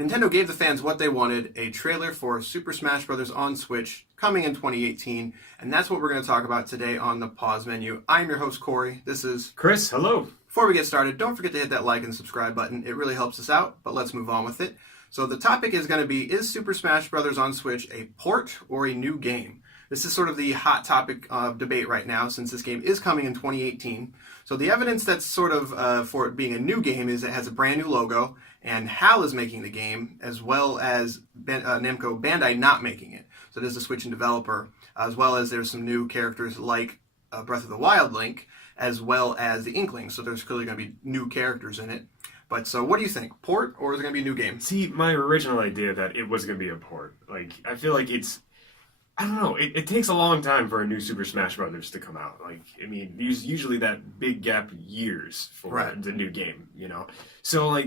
Nintendo gave the fans what they wanted, a trailer for Super Smash Bros. On Switch coming in 2018, and that's what we're going to talk about today on the Pause Menu. I'm your host, Corey. This is Chris. Hello. Before we get started, don't forget to hit that like and subscribe button. It really helps us out, but let's move on with it. So the topic is going to be, is Super Smash Bros. On Switch a port or a new game? This is sort of the hot topic of debate right now, since this game is coming in 2018. So the evidence that's sort of for it being a new game is it has a brand new logo, and HAL is making the game, as well as Namco Bandai not making it. So there's a Switch and developer, as well as there's some new characters like Breath of the Wild Link, as well as the Inkling. So there's clearly going to be new characters in it. But so what do you think? Port, or is it going to be a new game? See, my original idea that it was going to be a port, I feel like I don't know, it takes a long time for a new Super Smash Brothers to come out. There's usually that big gap years for the new game, So,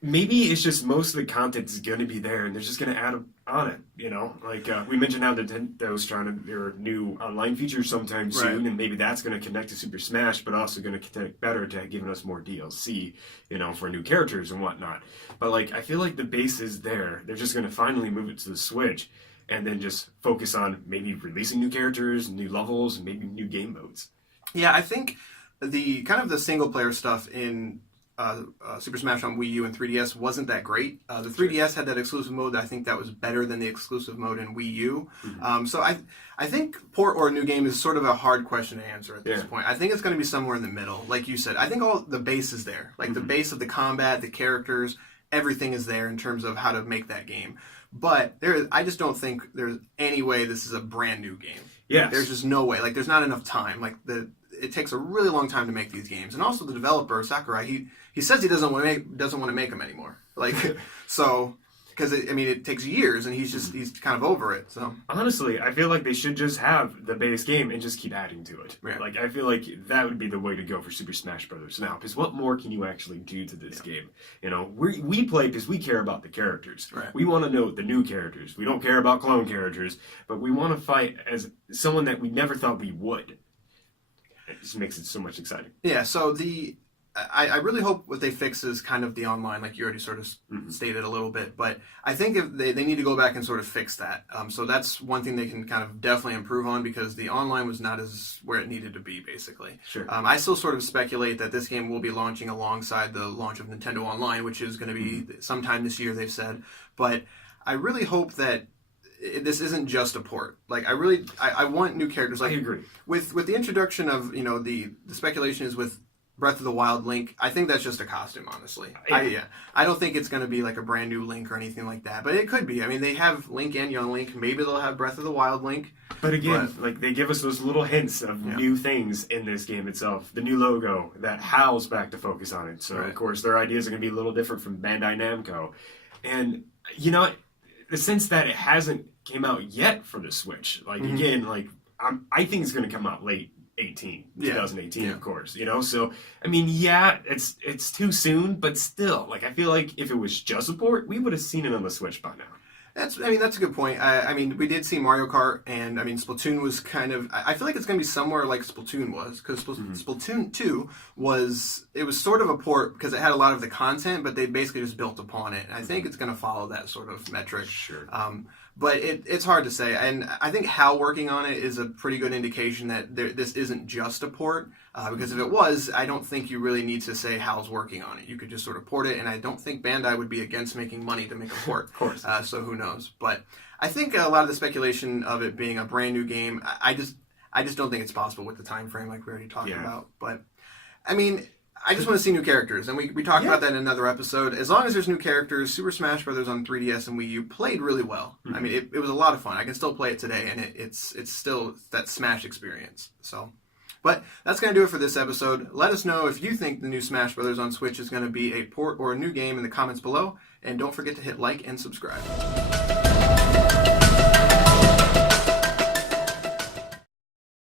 maybe it's just most of the content is going to be there, and they're just going to add on it, we mentioned how Nintendo's trying to, their new online features sometime soon, and maybe that's going to connect to Super Smash, but also going to connect better to giving us more DLC, for new characters and whatnot. But, I feel like the base is there. They're just going to finally move it to the Switch, and then just focus on maybe releasing new characters, new levels, and maybe new game modes. Yeah, I think the single player stuff in Super Smash on Wii U and 3DS wasn't that great. The 3DS had that exclusive mode. I think that was better than the exclusive mode in Wii U. Mm-hmm. So I think port or new game is sort of a hard question to answer at this point. I think it's going to be somewhere in the middle, like you said. I think all the base is there, the base of the combat, the characters, everything is there in terms of how to make that game. But I just don't think there's any way this is a brand new game. Yes. There's just no way. There's not enough time. It takes a really long time to make these games. And also the developer, Sakurai, he says he doesn't want to make them anymore. So, because it takes years, and he's kind of over it. So honestly, I feel like they should just have the base game and just keep adding to it. Yeah. I feel like that would be the way to go for Super Smash Brothers now. Because what more can you actually do to this game? We play because we care about the characters. Right. We want to know the new characters. We don't care about clone characters, but we want to fight as someone that we never thought we would. It just makes it so much exciting. Yeah. So I really hope what they fix is kind of the online, like you already sort of stated a little bit. But I think if they need to go back and sort of fix that. So that's one thing they can kind of definitely improve on, because the online was not as where it needed to be, basically. Sure. I still sort of speculate that this game will be launching alongside the launch of Nintendo Online, which is going to be sometime this year, they've said. But I really hope that this isn't just a port. I want new characters. I agree. With the introduction of, the speculation is with Breath of the Wild Link, I think that's just a costume, honestly. I don't think it's going to be like a brand new Link or anything like that, but it could be. They have Link and Young Link. Maybe they'll have Breath of the Wild Link. But again, they give us those little hints of new things in this game itself. The new logo, that HAL's back to focus on it. So, of course, their ideas are going to be a little different from Bandai Namco. And, since that it hasn't came out yet for the Switch, again, I think it's going to come out late 2018, of course, so it's too soon, but still, I feel like if it was just a port, we would have seen it on the Switch by now. That's a good point. We did see Mario Kart, and Splatoon was kind of. I feel like it's going to be somewhere like Splatoon was, because Splatoon 2 was sort of a port because it had a lot of the content, but they basically just built upon it. And I think it's going to follow that sort of metric. Sure. But it's hard to say, and I think HAL working on it is a pretty good indication that this isn't just a port, because if it was, I don't think you really need to say HAL's working on it. You could just sort of port it, and I don't think Bandai would be against making money to make a port. Of course. So who knows? But I think a lot of the speculation of it being a brand new game, I just don't think it's possible with the time frame like we already talked about. But I just want to see new characters, and we talked about that in another episode. As long as there's new characters, Super Smash Bros. On 3DS and Wii U played really well. Mm-hmm. It was a lot of fun. I can still play it today, and it's still that Smash experience. So, but that's going to do it for this episode. Let us know if you think the new Smash Bros. On Switch is going to be a port or a new game in the comments below, and don't forget to hit like and subscribe.